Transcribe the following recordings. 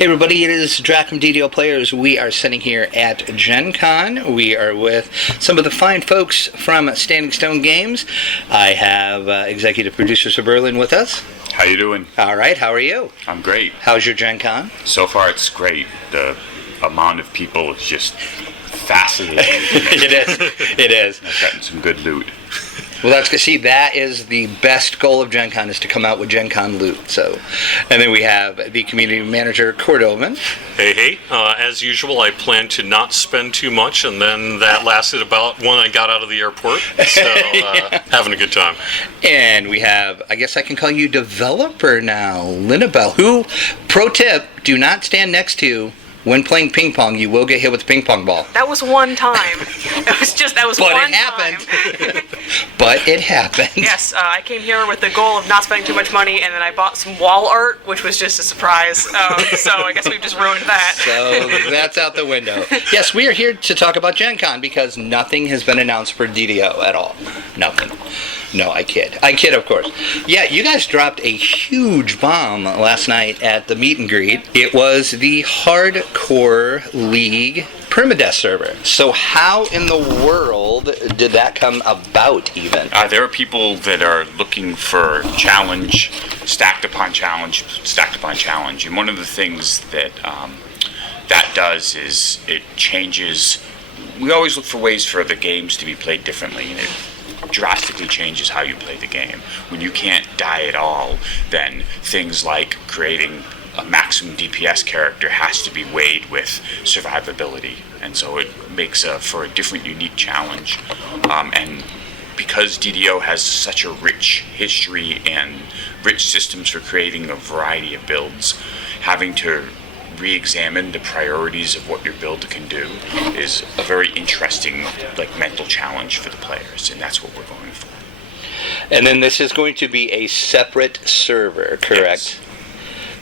Hey everybody, it is Drac from DDO Players. We are sitting here at Gen Con. We are with some of the fine folks from Standing Stone Games. I have executive producer Severlin with us. How you doing? All right, how are you? I'm great. How's your Gen Con? So far it's great. The amount of people is just fascinating. It is. I've gotten some good loot. Well, that's good. See, that is the best goal of Gen Con, is to come out with Gen Con loot. So, and then we have the community manager Cordovan. Hey. As usual, I planned to not spend too much, and then that lasted about when I got out of the airport. So, having a good time. And we have, I guess I can call you developer now, Lynnabel, who, pro tip, do not stand next to. When playing ping pong, you will get hit with a ping pong ball. That was one time. That was but one it happened. time. But it happened. Yes, I came here with the goal of not spending too much money, and then I bought some wall art, which was just a surprise. So I guess we've just ruined that. So that's out the window. Yes, we are here to talk about Gen Con because nothing has been announced for DDO at all. Nothing. No, I kid. I kid, of course. Yeah, you guys dropped a huge bomb last night at the meet and greet. It was the Hardcore League permadeath server. So how in the world did that come about even? There are people that are looking for challenge, stacked upon challenge, stacked upon challenge. And one of the things that that does is it changes. We always look for ways for the games to be played differently, and it drastically changes how you play the game. When you can't die at all, then things like creating a maximum DPS character has to be weighed with survivability, and so it makes for a different, unique challenge. And because DDO has such a rich history and rich systems for creating a variety of builds, having to re-examine the priorities of what your build can do is a very interesting, mental challenge for the players, and that's what we're going for. And then this is going to be a separate server, correct?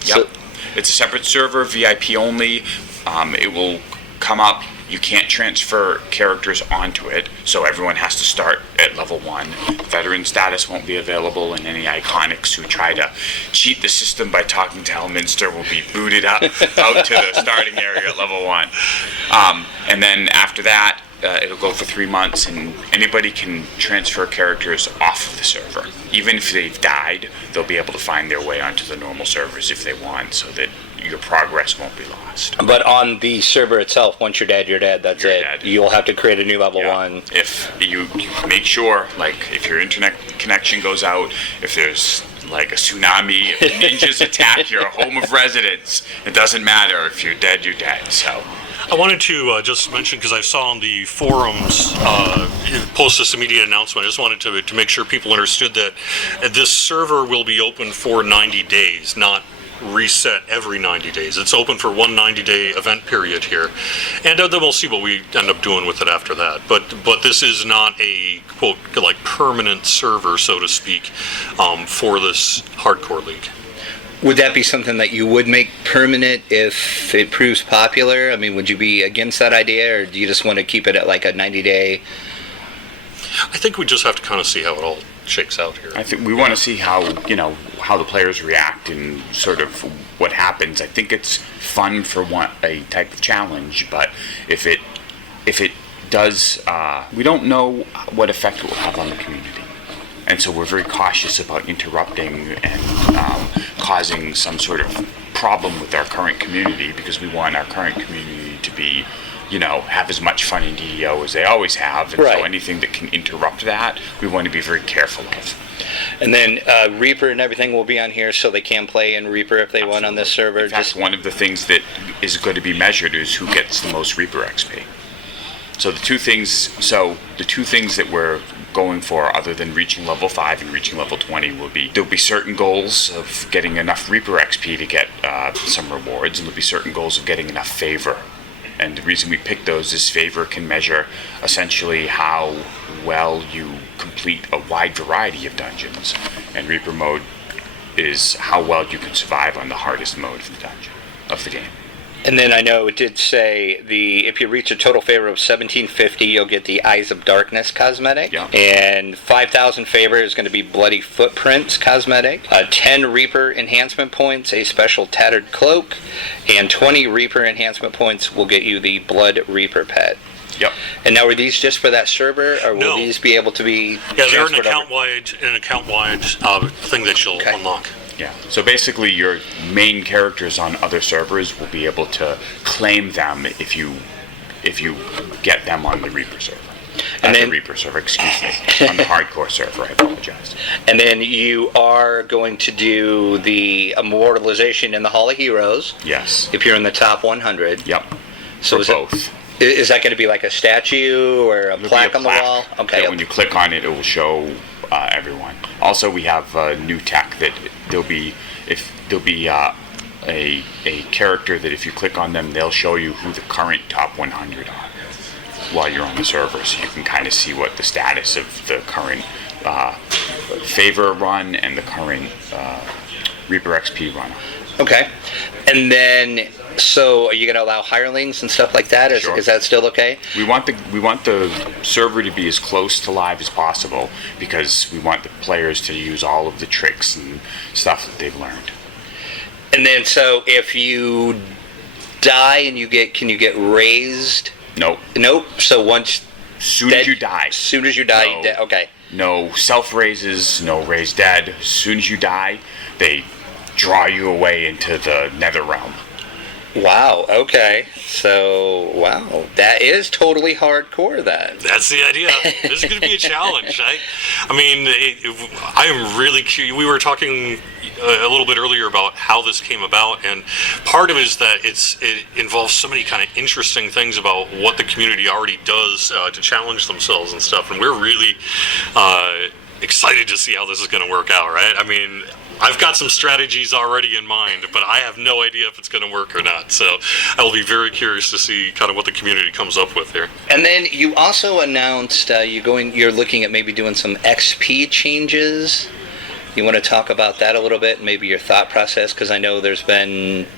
Yes. Yep. It's a separate server, VIP only. It will come up. You can't transfer characters onto it, so everyone has to start at level 1. Veteran status won't be available, and any iconics who try to cheat the system by talking to Elminster will be booted out to the starting area at level 1. And then after that, it'll go for 3 months, and anybody can transfer characters off of the server. Even if they've died, they'll be able to find their way onto the normal servers if they want, so that your progress won't be lost. But on the server itself, once you're dead, that's you're it. Dead. You'll have to create a new level 1. If you make sure, if your internet connection goes out, if there's a tsunami, if ninjas attack your home of residence, it doesn't matter. If you're dead, you're dead. So I wanted to just mention, because I saw on the forums post this immediate announcement, I just wanted to make sure people understood that this server will be open for 90 days, not reset every 90 days. It's open for one 90-day event period here, and then we'll see what we end up doing with it after that. But this is not a quote permanent server, so to speak, for this hardcore league. Would that be something that you would make permanent if it proves popular? I mean, would you be against that idea, or do you just want to keep it at a 90-day? I think we just have to kind of see how it all shakes out here. I think we want to see how the players react and sort of what happens. I think it's fun for a type of challenge, but if it does, we don't know what effect it will have on the community, and so we're very cautious about interrupting and causing some sort of problem with our current community, because we want our current community to be, have as much fun in DDO as they always have, and right. So anything that can interrupt that, we want to be very careful of. And then Reaper and everything will be on here, so they can play in Reaper if they want on this server. In fact, one of the things that is going to be measured is who gets the most Reaper XP. So the two things that we're going for, other than reaching level 5 and reaching level 20, there'll be certain goals of getting enough Reaper XP to get some rewards, and there'll be certain goals of getting enough favor. And the reason we pick those is favor can measure essentially how well you complete a wide variety of dungeons, and Reaper mode is how well you can survive on the hardest mode of the dungeon, of the game. And then I know it did say if you reach a total favor of 1750, you'll get the Eyes of Darkness cosmetic. Yeah. And 5,000 favor is going to be Bloody Footprints cosmetic. 10 Reaper enhancement points, a special Tattered Cloak, and 20 Reaper enhancement points will get you the Blood Reaper pet. Yep. And now, are these just for that server, or will No. these be able to be? Yeah, they're an transferred account-wide thing that you'll Okay. unlock. Yeah. So basically, your main characters on other servers will be able to claim them if you get them on the Reaper server. And then- The Reaper server, excuse me, on the hardcore server. I apologize. And then you are going to do the immortalization in the Hall of Heroes Yes. if you're in the top 100. Yep. So For is both. Is that going to be like a statue or a There'll be plaque a on the wall? Okay. That when you click on it, it will show everyone. Also, we have new tech that there'll be a character that if you click on them, they'll show you who the current top 100 are while you're on the server, so you can kind of see what the status of the current favor run and the current Reaper XP run are. Okay. And then, so are you going to allow hirelings and stuff like that? Sure. Is that still okay? We want the server to be as close to live as possible because we want the players to use all of the tricks and stuff that they've learned. And then, so if you die and can you get raised? Nope. Nope. So once Soon dead, as you die. Soon as you die, No. you dead. Okay. No self raises, no raise dead. As soon as you die, they draw you away into the nether realm. Wow. Okay. So, wow, that is totally hardcore. Then. That's the idea. This is going to be a challenge. I mean, I am really curious. We were talking a little bit earlier about how this came about, and part of it is that it involves so many kind of interesting things about what the community already does to challenge themselves and stuff, and we're really excited to see how this is going to work out, right? I mean, I've got some strategies already in mind, but I have no idea if it's going to work or not. So I will be very curious to see kind of what the community comes up with here. And then you also announced you're looking at maybe doing some XP changes. You want to talk about that a little bit, maybe your thought process, because I know there's been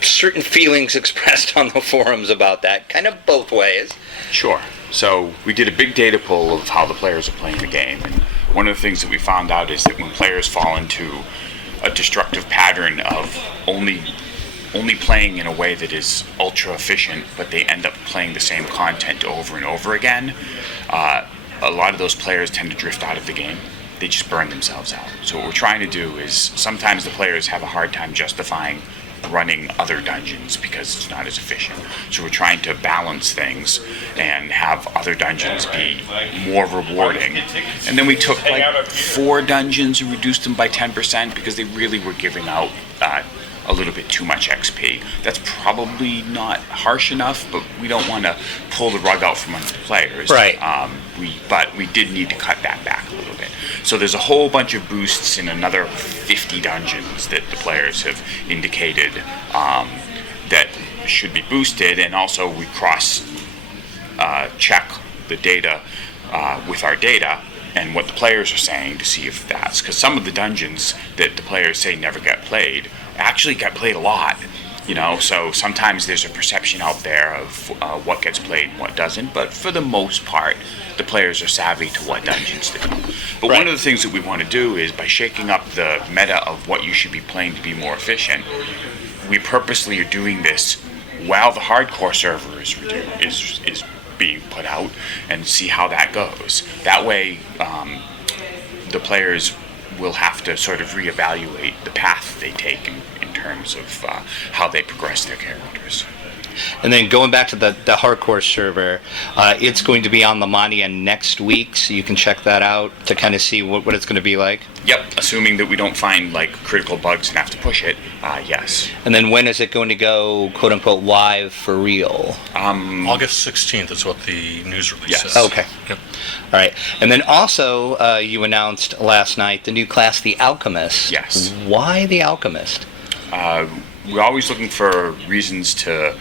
certain feelings expressed on the forums about that, kind of both ways. Sure. So we did a big data poll of how the players are playing the game, and one of the things that we found out is that when players fall into a destructive pattern of only playing in a way that is ultra efficient, but they end up playing the same content over and over again, a lot of those players tend to drift out of the game. They just burn themselves out. So what we're trying to do is sometimes the players have a hard time justifying running other dungeons because it's not as efficient. So we're trying to balance things and have other dungeons be more rewarding. And then we took like 4 dungeons and reduced them by 10% because they really were giving out a little bit too much XP. That's probably not harsh enough, but we don't want to pull the rug out from under the players. Right. But we did need to cut that back a little bit. So there's a whole bunch of boosts in another 50 dungeons that the players have indicated that should be boosted, and also we cross check the data with our data and what the players are saying to see if that's, because some of the dungeons that the players say never get played actually get played a lot, so sometimes there's a perception out there of what gets played and what doesn't, but for the most part the players are savvy to what dungeons to do. But Right. one of the things that we want to do is, by shaking up the meta of what you should be playing to be more efficient, we purposely are doing this while the hardcore server is being put out, and see how that goes. That way the players will have to sort of reevaluate the path they take in terms of how they progress their characters. And then going back to the hardcore server, it's going to be on the Mania next week, so you can check that out to kind of see what it's going to be like. Yep, assuming that we don't find like critical bugs and have to push it, yes. And then when is it going to go, quote unquote, live for real? August 16th is what the news release Yes. says. Okay. Yep. All right. And then also, you announced last night the new class, the Alchemist. Yes. Why the Alchemist? We're always looking for reasons to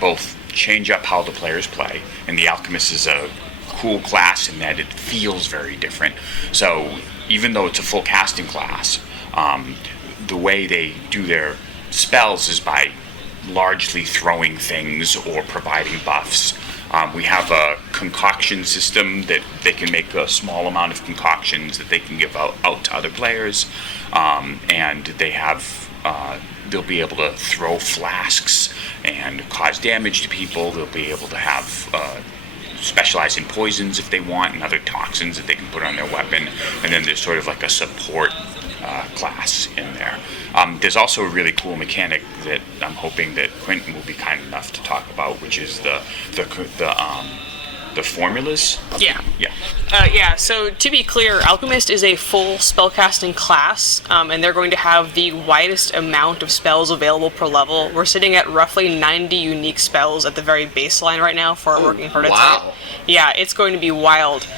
both change up how the players play, and the Alchemist is a cool class in that it feels very different. So even though it's a full casting class, the way they do their spells is by largely throwing things or providing buffs. We have a concoction system that they can make a small amount of concoctions that they can give out to other players, and they'll be able to throw flasks and cause damage to people. They'll be able to have specialize in poisons if they want, and other toxins that they can put on their weapon. And then there's sort of like a support class in there. There's also a really cool mechanic that I'm hoping that Quentin will be kind enough to talk about, which is the formulas. Yeah. So to be clear, Alchemist is a full spellcasting class, and they're going to have the widest amount of spells available per level. We're sitting at roughly 90 unique spells at the very baseline right now for our working prototype. Wow. Yeah, it's going to be wild.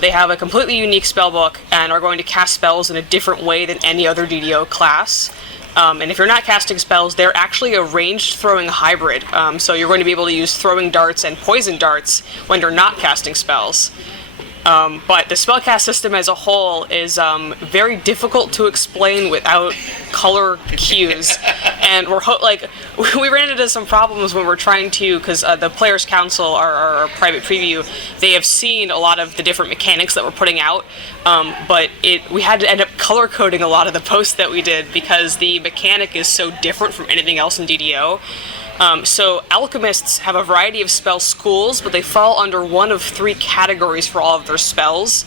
They have a completely unique spellbook and are going to cast spells in a different way than any other DDO class. And if you're not casting spells, they're actually a ranged throwing hybrid. So you're going to be able to use throwing darts and poison darts when you're not casting spells. But the spellcast system as a whole is very difficult to explain without color cues, and we ran into some problems when we're trying to, because the Players Council, our private preview, they have seen a lot of the different mechanics that we're putting out, but we had to end up color coding a lot of the posts that we did because the mechanic is so different from anything else in DDO. So alchemists have a variety of spell schools, but they fall under one of three categories for all of their spells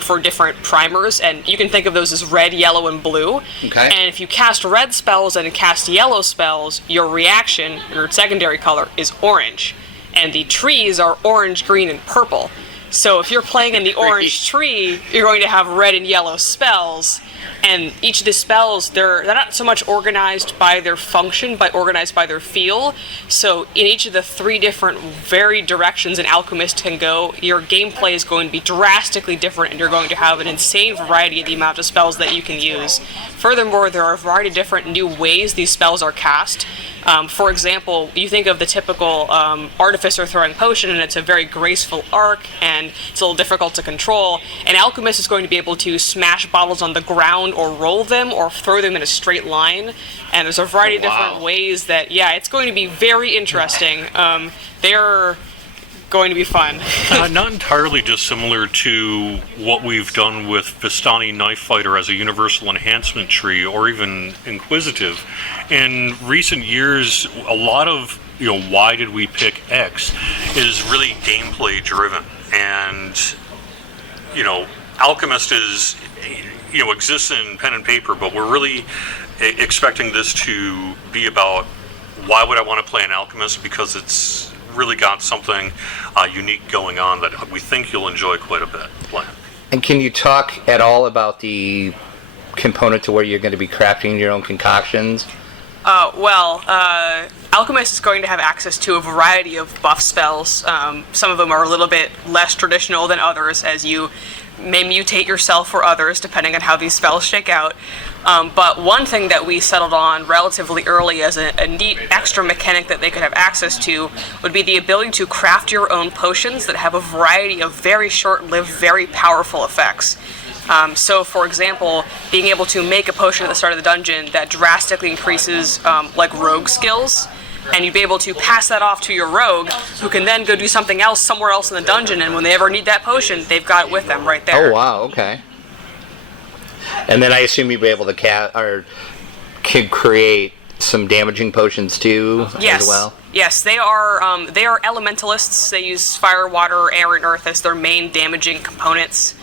for different primers, and you can think of those as red, yellow, and blue. Okay. And if you cast red spells and cast yellow spells, your reaction, your secondary color, is orange. And the trees are orange, green, and purple. So if you're playing in the orange tree, you're going to have red and yellow spells. And each of the spells, they're not so much organized by their function, but organized by their feel. So in each of the three different varied directions an alchemist can go, your gameplay is going to be drastically different, and you're going to have an insane variety of the amount of spells that you can use. Furthermore, there are a variety of different new ways these spells are cast. For example, you think of the typical artificer throwing potion, and it's a very graceful arc, and it's a little difficult to control. An alchemist is going to be able to smash bottles on the ground, or roll them, or throw them in a straight line. And there's a variety of different ways that, it's going to be very interesting. They're going to be fun. Not entirely dissimilar to what we've done with Vistani Knife Fighter as a universal enhancement tree, or even Inquisitive. In recent years, a lot of, why did we pick X is really gameplay driven. And, Alchemist is, exists in pen and paper, but we're really expecting this to be about why would I want to play an Alchemist, because it's really got something unique going on that we think you'll enjoy quite a bit playing. And can you talk at all about the component to where you're going to be crafting your own concoctions? Alchemist is going to have access to a variety of buff spells. Some of them are a little bit less traditional than others, as you may mutate yourself or others, depending on how these spells shake out. But one thing that we settled on relatively early as a neat extra mechanic that they could have access to would be the ability to craft your own potions that have a variety of very short-lived, very powerful effects. So, for example, being able to make a potion at the start of the dungeon that drastically increases, rogue skills, and you'd be able to pass that off to your rogue, who can then go do something else somewhere else in the dungeon, and when they ever need that potion, they've got it with them right there. Oh, wow, okay. And then I assume you'd be able to could create some damaging potions too, as well? Yes, they are elementalists. They use fire, water, air, and earth as their main damaging components.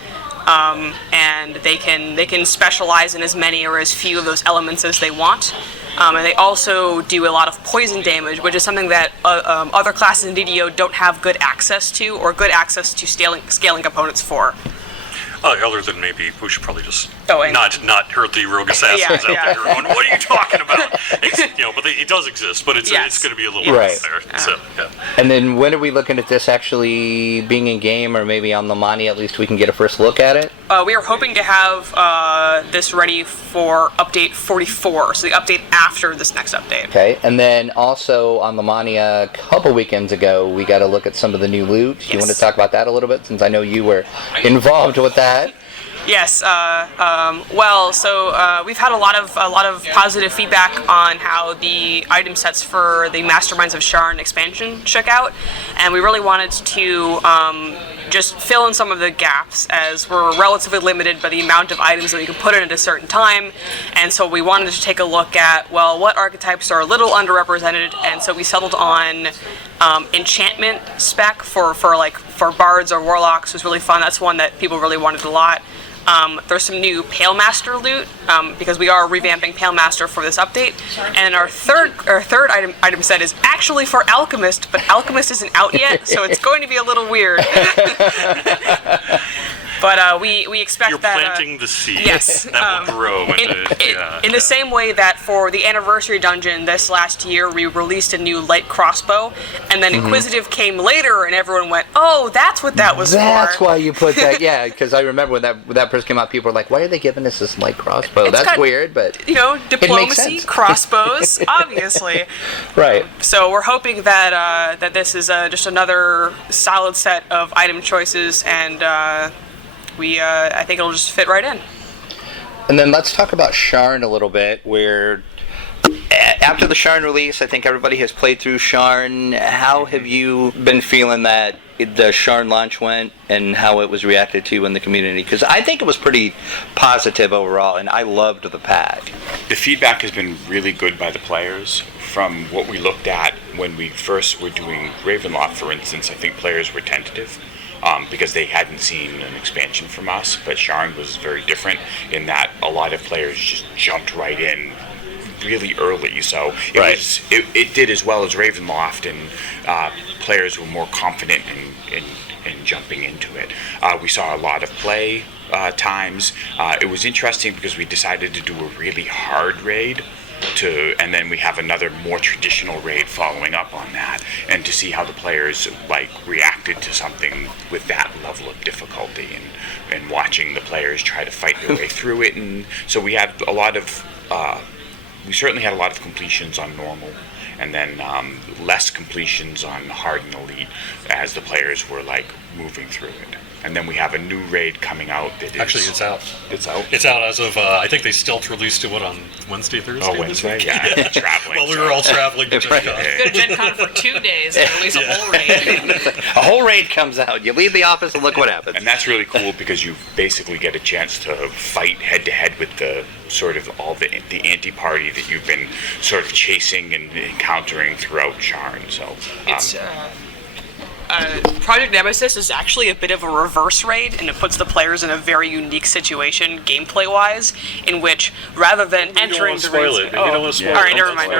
And they can specialize in as many or as few of those elements as they want. And they also do a lot of poison damage, which is something that other classes in DDO don't have good access to, or good access to scaling components for. Other than maybe we should probably just Oh, not hurt the rogue assassins out yeah. there. Going, what are you talking about? But it does exist, but it's going to be a little Right. bit there. So, yeah. And then when are we looking at this actually being in game, or maybe on the Mani at least we can get a first look at it? We are hoping to have this ready for update 44, so the update after this next update. Okay, and then also on the Mani a couple weekends ago, we got to look at some of the new loot. You want to talk about that a little bit, since I know you were involved with that? Yes. We've had a lot of positive feedback on how the item sets for the Masterminds of Sharn expansion shook out, and we really wanted to just fill in some of the gaps, as we're relatively limited by the amount of items that we can put in at a certain time. And so we wanted to take a look at, well, what archetypes are a little underrepresented, and so we settled on enchantment spec for bards or warlocks. Was really fun. That's one that people really wanted a lot. There's some new Pale Master loot, because we are revamping Pale Master for this update. And our third item set is actually for Alchemist, but Alchemist isn't out yet, so it's going to be a little weird. But we expect You're that... planting the seed. Yes. That will grow. In the same way that for the anniversary dungeon this last year, we released a new light crossbow, and then Inquisitive came later, and everyone went, "Oh, that's what that was That's for." why you put that. Yeah, because I remember when that first came out, people were like, "Why are they giving us this light crossbow?" That's got, weird, but diplomacy, sense. crossbows, obviously. Right. So we're hoping that that this is just another solid set of item choices, and I think it'll just fit right in. And then let's talk about Sharn a little bit, where after the Sharn release, I think everybody has played through Sharn. How have you been feeling that the Sharn launch went, and how it was reacted to in the community? Because I think it was pretty positive overall, and I loved the pack. The feedback has been really good by the players. From what we looked at when we first were doing Ravenloft, for instance, I think players were tentative. Because they hadn't seen an expansion from us, but Sharn was very different in that a lot of players just jumped right in really early. So it did as well as Ravenloft, and players were more confident in jumping into it. We saw a lot of play times. It was interesting because we decided to do a really hard raid. And then we have another more traditional raid following up on that, and to see how the players reacted to something with that level of difficulty, and watching the players try to fight their way through it. And so we had we certainly had a lot of completions on normal, and then less completions on hard and elite as the players were moving through it. And then we have a new raid coming out that is... Actually, it's out. It's out? It's out as of, I think they stealth released it, on Wednesday, Thursday? Oh, Wednesday? Yeah. Traveling. Well, we were all traveling to Gen Con. Go to Gen Con for 2 days and release a whole raid. A whole raid comes out. You leave the office and look what happens. And that's really cool because you basically get a chance to fight head-to-head with the sort of all the anti-party that you've been sort of chasing and encountering throughout Sharn. So it's... Project Nemesis is actually a bit of a reverse raid, and it puts the players in a very unique situation, gameplay-wise, in which rather than entering the spoil it. You don't want to spoil it. All right, never mind.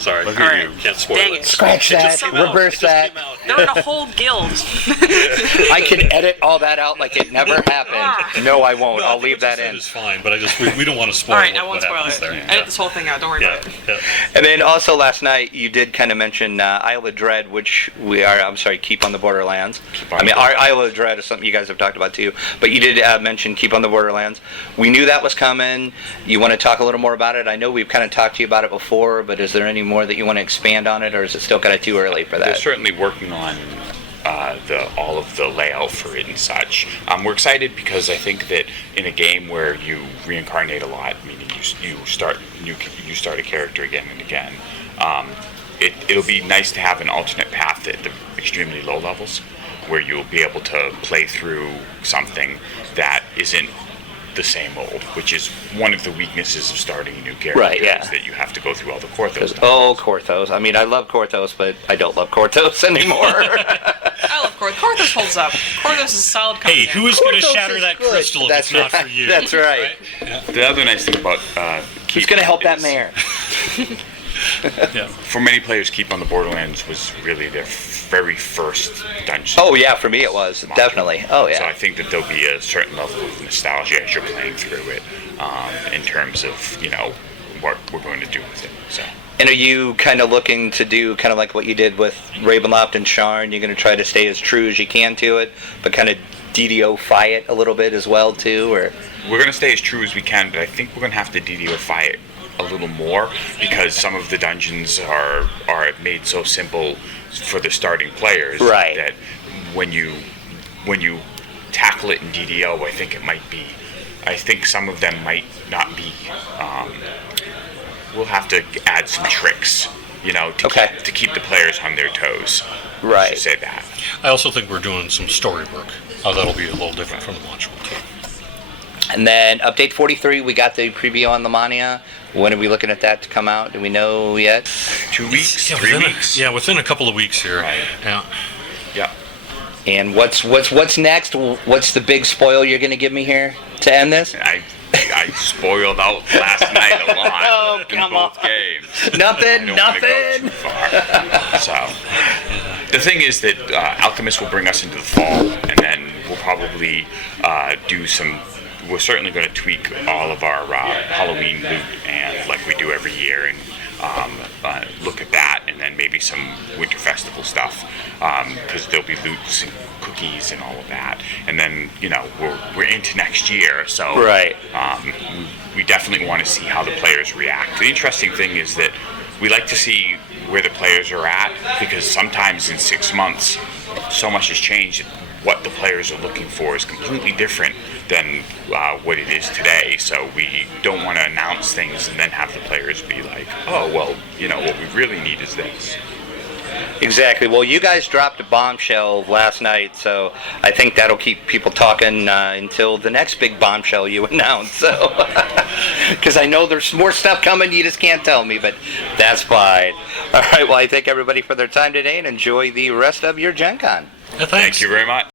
Sorry, Look you at you. can't spoil Dang it. it. Scratch that, reverse that. They're in a whole guild. I can edit all that out like it never happened. No, I won't. No, I'll leave that in. It's fine, but we don't want to spoil All right, I what won't spoil happens it. there. Edit this whole thing out. Don't worry about it. Yeah. And then also last night you did kind of mention Isle of Dread, which Keep on the Borderlands. Isle of Dread is something you guys have talked about too, but you did mention Keep on the Borderlands. We knew that was coming. You want to talk a little more about it? I know we've kind of talked to you about it before, but is there any more that you want to expand on it, or is it still kind of too early for that? They're certainly working on all of the layout for it and such. We're excited because I think that in a game where you reincarnate a lot, meaning you start a character again and again, it'll be nice to have an alternate path at the extremely low levels, where you'll be able to play through something that isn't the same old, which is one of the weaknesses of starting a new character. Right, yeah. Is that you have to go through all the Korthos. Korthos. I mean, I love Korthos, but I don't love Korthos anymore. I love Korthos. Korthos holds up. Korthos is a solid company. Hey, who is going to Korthos shatter is that good. crystal if That's it's not right. for you? That's right. Yeah. The other nice thing about Who's going to help that mayor? Yeah. For many players, Keep on the Borderlands was really their very first dungeon. Oh yeah, for me it was definitely. Oh yeah. So I think that there'll be a certain level of nostalgia as you're playing through it, in terms of what we're going to do with it. So. And are you kind of looking to do kind of like what you did with Ravenloft and Sharn? You're going to try to stay as true as you can to it, but kind of DDO-fy it a little bit as well too, or? We're going to stay as true as we can, but I think we're going to have to DDO-fy it a little more because some of the dungeons are made so simple for the starting players, right, that when you tackle it in DDO, I think it might be. I think some of them might not be. We'll have to add some tricks, to keep the players on their toes. Right. I should say that. I also think we're doing some story work. That'll be a little different from the module too. And then update 43, we got the preview on Lamania. When are we looking at that to come out? Do we know yet? 2 weeks, Yeah, 3 weeks. within a couple of weeks here. Right. Yeah. Yeah. And what's next? What's the big spoil you're going to give me here to end this? I spoiled out last night a lot Oh, in come both on. games. Nothing. I don't wanna go too far. So, the thing is that Alchemist will bring us into the fall, and then we'll probably do some. We're certainly going to tweak all of our Halloween loot, and like we do every year, and look at that, and then maybe some Winter Festival stuff, because there'll be loots and cookies and all of that, and then we're into next year, so Right. We definitely want to see how the players react. The interesting thing is that we like to see where the players are at, because sometimes in 6 months, so much has changed. What the players are looking for is completely different than what it is today. So we don't want to announce things and then have the players be like, oh, well, what we really need is this. Exactly. Well, you guys dropped a bombshell last night, so I think that'll keep people talking until the next big bombshell you announce. So, because I know there's more stuff coming, you just can't tell me, but that's fine. All right. Well, I thank everybody for their time today, and enjoy the rest of your Gen Con. Yeah, thanks. Thank you very much.